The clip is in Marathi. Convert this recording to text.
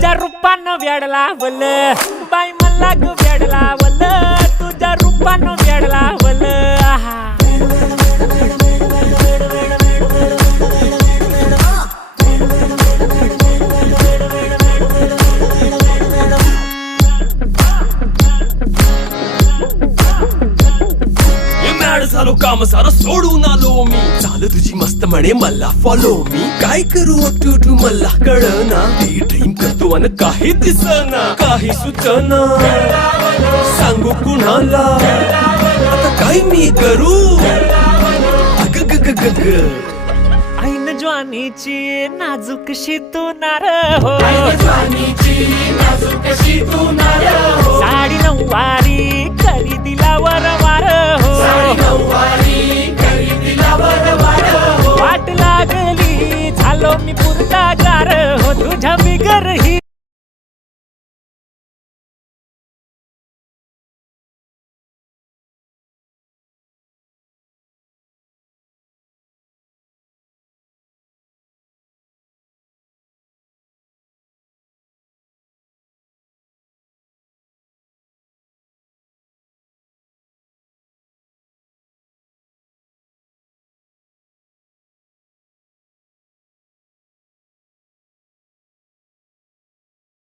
तुझ्या रूपानं वेड लावल बाई मला ग वेड लावल तुझ्या रूपानं वेड लावल आहा झालो काम सारं सोडून आलो मी चाल तुझी मस्त म्हणे मला फॉलो मी काय करू टू मला कळना ती ड्रीम करतो अन काही दिसना काही सुचना सांगू कुणाला आता काय मी करू अग ग ग ग ग ऐन ज्वानीची नाजूकशी तू नार हो साडी नऊवारी करी दिला वरवार हो वाट लागली झालो मी पुरता गार हो तुझ्या बिगर ही